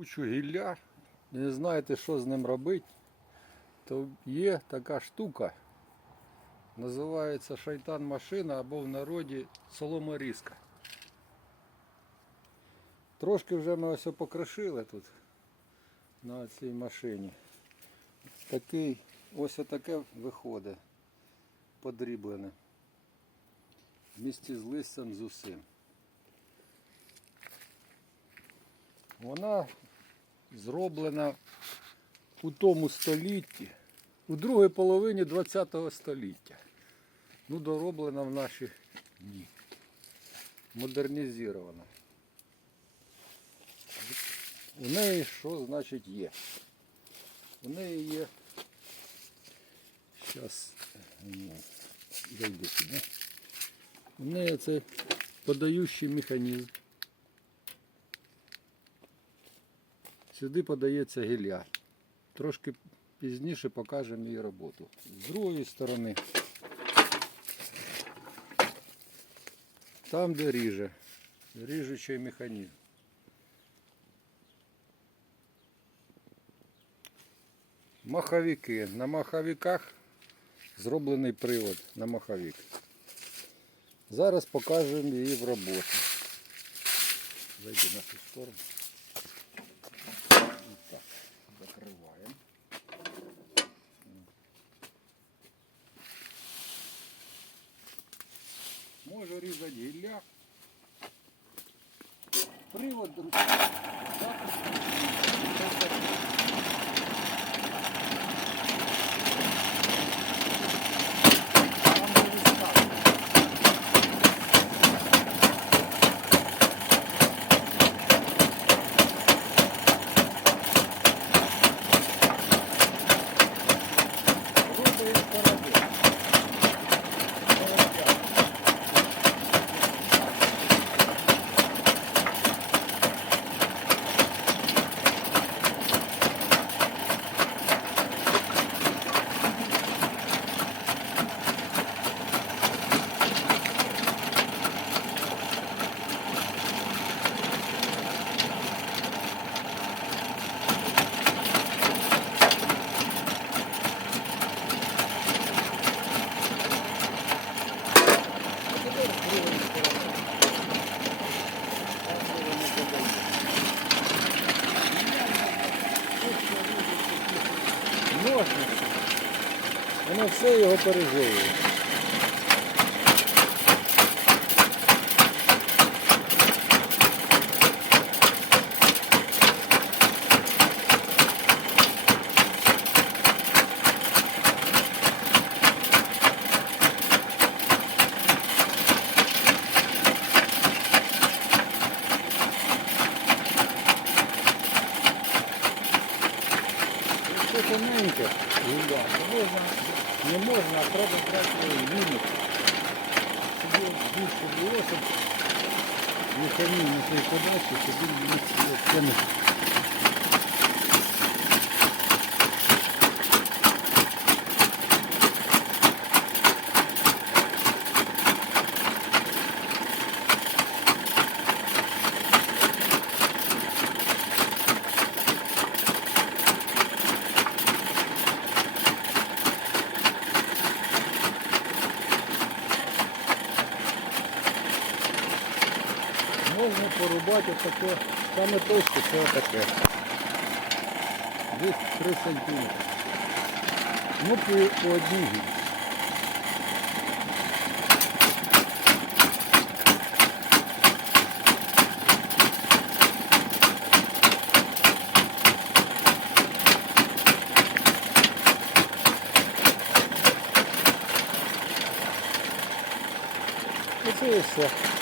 кучу гілля і не знаєте, що з ним робити, то є така штука. Називається шайтан машина або в народі соломорізка. Трошки вже ми ось покрошили тут на цій машині. Такий, ось отаке виходить подріблене. В місті з листям з усім. Вона зроблена у тому столітті, у другій половині ХХ століття. Ну, дороблена в наші дні. Модернізована. У неї що значить є? У неї є. Зараз зайду сюди. У неї це подаючий механізм. Сюди подається гілля. Трошки пізніше покажемо її роботу. З другої сторони, там де ріже, ріжучий механізм. Маховики. На маховиках зроблений привод на маховик. Зараз покажемо її в роботі. Зайди на цю сторону. Гілля. Привод Ножниці. Воно все його переживає. Якщо тоненьке, гілля, можна, не можна, а треба брати ліміт. Щоб більше було, щоб механізм на цій подачі, щоб він міг Можна порубати таке, саме точно це таке. Десь 3 сантиметри. Ну, по, по одній гілці. Оце і все.